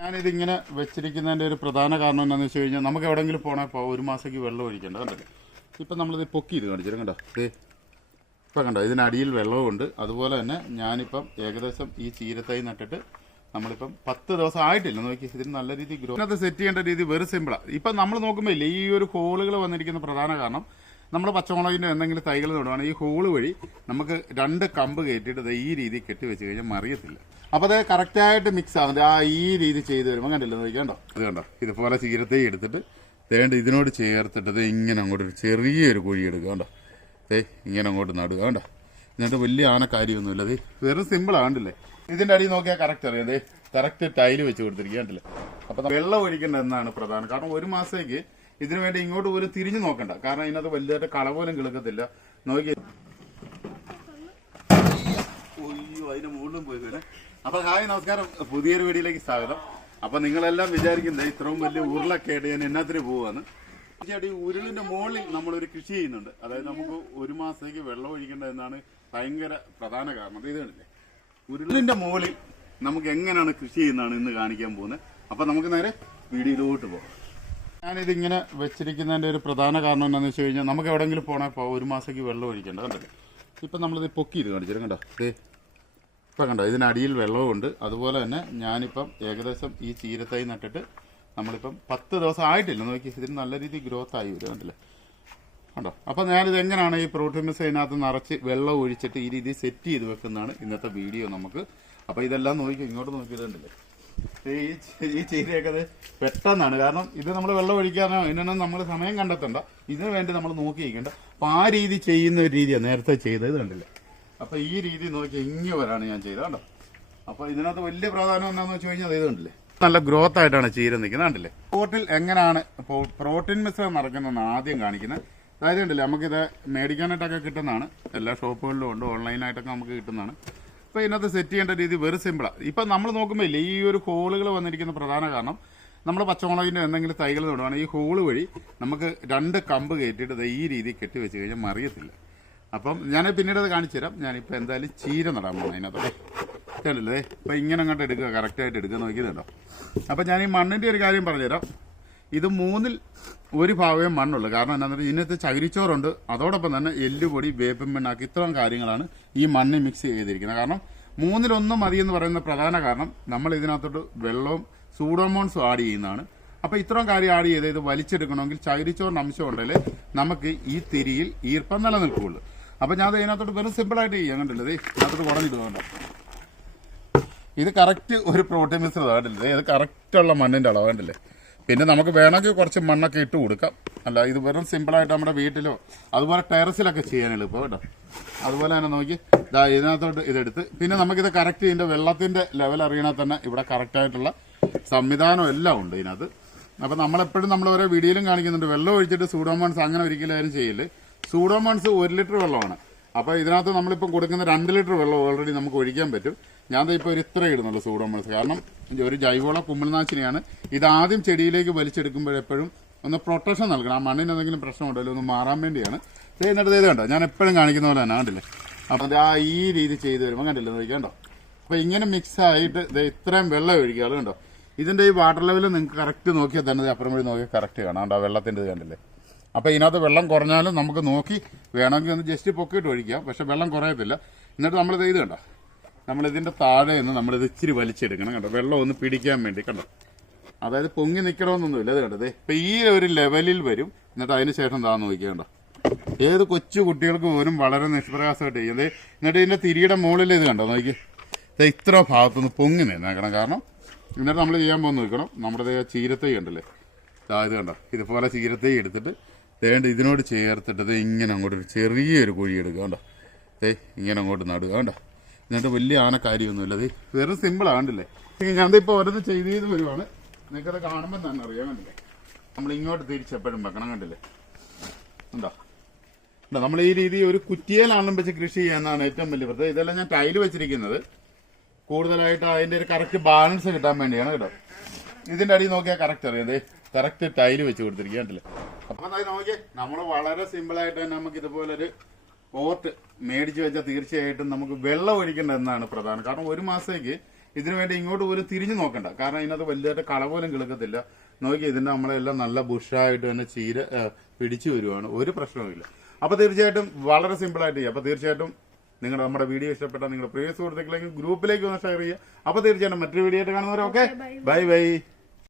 ഞാനിതിങ്ങനെ വെച്ചിരിക്കുന്നതിന്റെ ഒരു പ്രധാന കാരണം എന്താണെന്ന് വെച്ച് കഴിഞ്ഞാൽ നമുക്ക് എവിടെയെങ്കിലും പോകണേ ഒരു മാസത്തേക്ക് വെള്ളം ഒഴിക്കേണ്ട കണ്ടല്ലേ ഇപ്പം നമ്മളിത് പൊക്കി ഇത് കാണിച്ചിരും കണ്ടോ? ഇത് ഇപ്പം കണ്ടോ? ഇതിനടിയിൽ വെള്ളമുണ്ട് അതുപോലെ തന്നെ ഞാനിപ്പം ഏകദേശം ഈ ചീരത്തൈ നട്ടിട്ട് നമ്മളിപ്പം പത്ത് ദിവസം ആയിട്ടില്ല. നോക്കി ഇതിന് നല്ല രീതിയിൽ ഗ്രോ ഇതിനകത്ത് സെറ്റ് ചെയ്യേണ്ട രീതി വെറും സിമ്പിളാണ് ഇപ്പം നമ്മൾ നോക്കുമ്പോൾ ഈ ഒരു ഹോളുകൾ വന്നിരിക്കുന്ന പ്രധാന കാരണം നമ്മൾ പച്ചമുളകിന്റെ എന്തെങ്കിലും തൈകൾ നടുവാണ് ഈ ഹോൾ വഴി നമുക്ക് രണ്ട് കമ്പ് കയറ്റിയിട്ട് ഈ രീതി കെട്ടി വെച്ച് കഴിഞ്ഞാൽ മറിയത്തില്ല. അപ്പോൾ അത് കറക്റ്റായിട്ട് മിക്സ് ആവുന്നത് ആ ഈ രീതി ചെയ്ത് വരുമ്പോൾ കണ്ടില്ല നോക്കിയാണ്ടോ ഇത് കണ്ടോ? ഇതുപോലെ ചീരത്തേ എടുത്തിട്ട് തേണ്ട ഇതിനോട് ചേർത്തിട്ട് ഇങ്ങനെ അങ്ങോട്ട് ഒരു ചെറിയൊരു കുഴി എടുക്കുക കണ്ടോ? ദേ ഇങ്ങനെ അങ്ങോട്ട് നടുക കണ്ടോ? എന്നിട്ട് വലിയ ആന കാര്യമൊന്നുമില്ല അത് വെറും സിമ്പിൾ കണ്ടില്ലേ? ഇതിന്റെ അടി നോക്കിയാൽ കറക്റ്റ് അറിയാം. ദേ കറക്റ്റ് ടൈൽ വെച്ച് കൊടുത്തിരിക്കുക കണ്ടില്ലേ? അപ്പം വെള്ളം ഒഴിക്കേണ്ട എന്നാണ് പ്രധാനം. കാരണം ഒരു മാസത്തേക്ക് ഇതിനു വേണ്ടി ഇങ്ങോട്ട് പോലും തിരിഞ്ഞു നോക്കണ്ട. കാരണം ഇതിനകത്ത് വലുതായിട്ട് കള പോലും കിളുക്കത്തില്ല. നോക്കി. അപ്പൊ ഹായ് നമസ്കാരം. പുതിയൊരു വീഡിയോയിലേക്ക് സ്വാഗതം. അപ്പൊ നിങ്ങളെല്ലാം വിചാരിക്കുന്നത് ഇത്രയും വലിയ ഉരുളക്കേട് ഞാൻ എന്നാത്തിന് പോവാന്ന്. തീർച്ചയായിട്ടും ഈ ഉരുളിന്റെ മുകളിൽ നമ്മളൊരു കൃഷി ചെയ്യുന്നുണ്ട്. അതായത് നമുക്ക് ഒരു മാസത്തേക്ക് വെള്ളം ഒഴിക്കേണ്ട എന്നാണ് ഭയങ്കര പ്രധാന കാരണം. ഇത്. ഉരുളിന്റെ മുകളിൽ നമുക്ക് എങ്ങനെയാണ് കൃഷി ചെയ്യുന്നതാണ് ഇന്ന് കാണിക്കാൻ പോകുന്നത്. അപ്പൊ നമുക്ക് നേരെ വീഡിയോയിലോട്ട് പോകാം. ഞാനിതിങ്ങനെ വെച്ചിരിക്കുന്നതിന്റെ ഒരു പ്രധാന കാരണം എന്താണെന്ന് വെച്ച് കഴിഞ്ഞാൽ നമുക്ക് എവിടെയെങ്കിലും പോകണേ ഒരു മാസത്തേക്ക് വെള്ളം ഒഴിക്കേണ്ട കണ്ടല്ലേ ഇപ്പം നമ്മളിത് പൊക്കി ഇത് കണ്ടോ? ദേ ഇപ്പം കണ്ടോ ഇതിനടിയിൽ വെള്ളമുണ്ട് അതുപോലെ തന്നെ ഞാനിപ്പം ഏകദേശം ഈ ചീരത്തായി നട്ടിട്ട് നമ്മളിപ്പം പത്ത് ദിവസം ആയിട്ടില്ല. നോക്കി ഇതിന് നല്ല രീതിയിൽ ഗ്രോത്ത് ആയി വരും കണ്ടില്ലേ? കണ്ടോ? അപ്പം ഞാനിത് എങ്ങനെയാണ് ഈ പ്രോട്ടീൻ മിക്സ് അതിനകത്ത് നിറച്ച് വെള്ളം ഒഴിച്ചിട്ട് ഈ രീതി സെറ്റ് ചെയ്ത് വെക്കുന്നതാണ് ഇന്നത്തെ വീഡിയോ നമുക്ക്. അപ്പം ഇതെല്ലാം നോക്കി ഇങ്ങോട്ട് നോക്കിയിട്ടുണ്ടല്ലേ ഈ ഈ ചീരയൊക്കെ പെട്ടെന്നാണ്. കാരണം ഇത് നമ്മൾ വെള്ളം ഒഴിക്കാനോ ഇതിനൊന്നും നമ്മൾ സമയം കണ്ടെത്തണ്ട. ഇതിനു വേണ്ടി നമ്മൾ നോക്കിയിരിക്കേണ്ട. അപ്പം ആ രീതി ചെയ്യുന്ന ഒരു രീതിയാണ് നേരത്തെ ചെയ്തത് കണ്ടില്ല? അപ്പൊ ഈ രീതി നോക്കി ഇങ്ങനെ വരാണ് ഞാൻ ചെയ്തത് കണ്ടോ? അപ്പൊ ഇതിനകത്ത് വലിയ പ്രാധാന്യം എന്താണെന്ന് വെച്ച് കഴിഞ്ഞാൽ ഇത് കണ്ടില്ലേ? നല്ല ഗ്രോത്ത് ആയിട്ടാണ് ചീര നിൽക്കുന്നത് കണ്ടില്ലേ? പോട്ടിൽ എങ്ങനെയാണ് പ്രോട്ടീൻ മിശ്രം നടക്കുന്നതെന്ന് ആദ്യം കാണിക്കുന്നത്. അതായത് കണ്ടില്ലേ നമുക്കിത് മേടിക്കാനായിട്ടൊക്കെ കിട്ടുന്നതാണ്. എല്ലാ ഷോപ്പുകളിലും ഉണ്ട് ഓൺലൈനായിട്ടൊക്കെ നമുക്ക് കിട്ടുന്നതാണ്. ഇപ്പൊ ഇതിനകത്ത് സെറ്റ് ചെയ്യേണ്ട രീതി വെറു സിമ്പിളാണ് ഇപ്പം നമ്മൾ നോക്കുമ്പോൾ ഇല്ലേ ഈ ഒരു ഹോളുകൾ വന്നിരിക്കുന്ന പ്രധാന കാരണം നമ്മൾ പച്ചമുളകിന്റെ എന്തെങ്കിലും തൈകൾ നടുവാണ്. ഈ ഹോൾ വഴി നമുക്ക് രണ്ട് കമ്പ് കയറ്റിയിട്ട് ഈ രീതി കെട്ടി വെച്ച് കഴിഞ്ഞാൽ മറിയത്തില്ല. അപ്പം ഞാൻ പിന്നീട് അത് കാണിച്ചു തരാം. ഞാനിപ്പോൾ എന്തായാലും ചീര നടാൻ പോകുന്നത് അതിനകത്ത്. കണ്ടില്ലേ ഇപ്പം ഇങ്ങനെ അങ്ങോട്ട് എടുക്കുക കറക്റ്റായിട്ട് എടുക്കുക നോക്കിയതുണ്ടോ അപ്പം ഞാൻ ഈ മണ്ണിന്റെ ഒരു കാര്യം പറഞ്ഞുതരാം ഇത് മൂന്നിൽ ഒരു ഭാഗമേ മണ്ണുള്ളൂ. കാരണം എന്താ പറഞ്ഞാൽ ഇതിനകത്ത് ചകിരിച്ചോറുണ്ട്. അതോടൊപ്പം തന്നെ എല്ലുപൊടി വേപ്പൻ മണ്ണാക്കി ഇത്രയും കാര്യങ്ങളാണ് ഈ മണ്ണിൽ മിക്സ് ചെയ്തിരിക്കുന്നത്. കാരണം മൂന്നിലൊന്നും മതി എന്ന് പറയുന്ന പ്രധാന കാരണം നമ്മൾ ഇതിനകത്തോട്ട് വെള്ളവും സൂഡോമോൺസും ആഡ് ചെയ്യുന്നതാണ്. അപ്പോൾ ഇത്രയും കാര്യം ആഡ് ചെയ്ത് ഇത് വലിച്ചെടുക്കണമെങ്കിൽ ചകിരിച്ചോറിന് അംശം ഉണ്ടെങ്കിൽ നമുക്ക് ഈ തിരിയിൽ ഈർപ്പം നിലനിൽക്കുകയുള്ളൂ. അപ്പോൾ ഞാൻ ഇതിനകത്തോട്ട് വെറും സിമ്പിളായിട്ട് ആയിട്ട് ചെയ്യാം. കണ്ടില്ലേ? ദേ ഇതിനകത്തോട്ട് കുടഞ്ഞിടുന്നുണ്ടോ ഇത് കറക്റ്റ് ഒരു പ്രോട്ടീൻ മിശ്രിതം കണ്ടില്ലേ ഇത് കറക്റ്റുള്ള മണ്ണിന്റെ അളവ് കണ്ടില്ലേ? പിന്നെ നമുക്ക് വേണമെങ്കിൽ കുറച്ച് മണ്ണൊക്കെ ഇട്ട് കൊടുക്കാം. അല്ല ഇത് വെറും സിമ്പിളായിട്ട് നമ്മുടെ വീട്ടിലോ അതുപോലെ ടെറസിലൊക്കെ ചെയ്യാൻ എളുപ്പം കേട്ടോ. അതുപോലെ തന്നെ നോക്കി ഇതാ ഇതിനകത്തോട്ട് ഇതെടുത്ത്. പിന്നെ നമുക്കിത് കറക്റ്റ് ഇതിന്റെ വെള്ളത്തിന്റെ ലെവൽ അറിയണ തന്നെ ഇവിടെ കറക്റ്റ് ആയിട്ടുള്ള സംവിധാനം എല്ലാം ഉണ്ട് ഇതിനകത്ത്. അപ്പൊ നമ്മളെപ്പോഴും നമ്മൾ ഓരോ വീഡിയോയിലും കാണിക്കുന്നുണ്ട് വെള്ളം ഒഴിച്ചിട്ട് സൂഡോമോൺസ് അങ്ങനെ ഒരിക്കലും ആരും ചെയ്യില്ല സൂഡോമോൺസ് ഒരു ലിറ്റർ വെള്ളമാണ്. അപ്പൊ ഇതിനകത്ത് നമ്മളിപ്പം കൊടുക്കുന്ന രണ്ട് ലിറ്റർ വെള്ളം ഓൾറെഡി നമുക്ക് ഒഴിക്കാൻ പറ്റും. ഞാൻ ഇപ്പോൾ ഒരു ഇത്ര ഇടുന്നുള്ളൂ സൂഡോമോൺസ് കാരണം ഒരു ജൈവവള കുമ്മിൾനാശിനിയാണ് ഇത് ആദ്യം ചെടിയിലേക്ക് വലിച്ചെടുക്കുമ്പോഴെപ്പോഴും ഒന്ന് പ്രൊട്ടക്ഷൻ നൽകണം. ആ മണ്ണിന് എന്തെങ്കിലും പ്രശ്നമുണ്ടല്ലോ ഒന്ന് മാറാൻ വേണ്ടിയാണ്. ചെയ്യുന്നിടത്ത് ഇത് കണ്ടോ? ഞാൻ എപ്പോഴും കാണിക്കുന്ന പോലെ തന്നെ കണ്ടില്ലേ? അപ്പം അത് ആ ഈ രീതി ചെയ്ത് വരുമ്പോൾ കണ്ടില്ലേ നോക്കിക്കണ്ടോ അപ്പോൾ ഇങ്ങനെ മിക്സ് ആയിട്ട് ദേ ഇത്രയും വെള്ളം ഒഴിക്കുക. കണ്ടോ? ഇതിന്റെ ഈ വാട്ടർ ലെവൽ നിങ്ങൾക്ക് കറക്റ്റ് നോക്കിയാൽ തന്നെ അപ്പുറം വഴി നോക്കിയാൽ കറക്റ്റ് കാണാം. കണ്ടോ? വെള്ളത്തിന്റെ ഇത് കണ്ടില്ലേ? അപ്പൊ ഇതിനകത്ത് വെള്ളം കുറഞ്ഞാലും നമുക്ക് നോക്കി വേണമെങ്കിൽ ഒന്ന് ജസ്റ്റ് പൊക്കിയിട്ട് ഒഴിക്കാം. പക്ഷെ വെള്ളം കുറയത്തില്ല. എന്നിട്ട് നമ്മളിത് ഇത് കണ്ടോ? നമ്മളിതിന്റെ താഴെ നിന്ന് നമ്മളിത് ഇച്ചിരി വലിച്ചെടുക്കണം കണ്ടോ? വെള്ളം ഒന്ന് പിടിക്കാൻ വേണ്ടി കണ്ടോ? അതായത് പൊങ്ങി നിൽക്കണമെന്നൊന്നുമില്ല ഇത് കണ്ടത് ഇപ്പം ഈ ഒരു ലെവലിൽ വരും. എന്നിട്ട് അതിന് ശേഷം താന്ന് നോക്കിയണ്ട ഏത് കൊച്ചു കുട്ടികൾക്ക് പോലും വളരെ നിഷ്പ്രയാസമായിട്ട് ചെയ്യുന്നത് എന്നിട്ട് ഇതിന്റെ തിരിയുടെ മുകളിൽ ഇത് കണ്ടോ? നോക്കി. ഇത്ര ഭാഗത്തുനിന്ന് പൊങ്ങി നിന്നേക്കണം. കാരണം എന്നിട്ട് നമ്മൾ ചെയ്യാൻ പോകുന്ന നോക്കണം. നമ്മുടെ ചീരത്തൈ കണ്ടല്ലേ? ദാ ഇത് കണ്ടോ? ഇതുപോലെ ചീരത്തൈ എടുത്തിട്ട് വേണ്ട ഇതിനോട് ചേർത്തിട്ട് ദേ ഇങ്ങനെ അങ്ങോട്ട് ഒരു ചെറിയൊരു കുഴി എടുക്കുക കണ്ടോ? ഏ ഇങ്ങനെ അങ്ങോട്ട് നടുക കണ്ടോ? എന്നിട്ട് വലിയ ആന കാര്യമൊന്നുമില്ല അത് വെറും സിമ്പിളാണ് കണ്ടില്ലേ? ഞാനിപ്പോൾ ഓരോന്ന് ചെയ്ത് ചെയ്ത് വരുവാണ്. നിങ്ങൾക്കത് കാണുമ്പോൾ തന്നെ അറിയാൻ കണ്ടില്ലേ? നമ്മൾ ഇങ്ങോട്ട് തിരിച്ചെപ്പോഴും വെക്കണം കണ്ടില്ലേ? ഉണ്ടോ ഉണ്ടോ നമ്മൾ ഈ രീതി ഒരു കുറ്റിയേലാണെന്നും വെച്ച് കൃഷി ചെയ്യാന്നാണ് ഏറ്റവും വലിയ പ്രത്യേകത. ഇതെല്ലാം ഞാൻ ടൈൽ വെച്ചിരിക്കുന്നത്. കൂടുതലായിട്ട് അതിന്റെ ഒരു കറക്റ്റ് ബാലൻസ് കിട്ടാൻ വേണ്ടിയാണ് കേട്ടോ? ഇതിന്റെ അടി നോക്കിയാൽ കറക്റ്റ് അറിയാം കറക്റ്റ് ടൈൽ വെച്ച് കൊടുത്തിരിക്കുക കണ്ടില്ലേ? അപ്പൊ അത് നോക്കിയേ നമ്മൾ വളരെ സിമ്പിൾ ആയിട്ട് തന്നെ നമുക്ക് ഇതുപോലെ ഒരു പോർട്ട് മേടിച്ചു വെച്ചാൽ തീർച്ചയായിട്ടും നമുക്ക് വെള്ളം ഒഴിക്കേണ്ട എന്നാണ് പ്രധാനം. കാരണം ഒരു മാസത്തേക്ക് ഇതിനു വേണ്ടി ഇങ്ങോട്ട് പോലും തിരിഞ്ഞു നോക്കണ്ട. കാരണം ഇതിനകത്ത് വലിയതായിട്ട് കള പോലും കിളുക്കത്തില്ല. നോക്കി ഇതിന്റെ നമ്മളെല്ലാം നല്ല ബുഷായിട്ട് തന്നെ ചീര പിടിച്ചു വരുവാണ്. ഒരു പ്രശ്നവുമില്ല അപ്പൊ തീർച്ചയായിട്ടും വളരെ സിമ്പിൾ ആയിട്ട് ചെയ്യാം. അപ്പൊ തീർച്ചയായിട്ടും നിങ്ങൾ നമ്മുടെ വീഡിയോ ഇഷ്ടപ്പെട്ട നിങ്ങളുടെ പ്രിയ സുഹൃത്തുക്കളേക്കും ഗ്രൂപ്പിലേക്ക് ഒന്ന് ഷെയർ ചെയ്യുക. അപ്പൊ തീർച്ചയായിട്ടും മറ്റൊരു വീഡിയോ ആയിട്ട് കാണുന്നവരൊക്കെ ബൈ ബൈ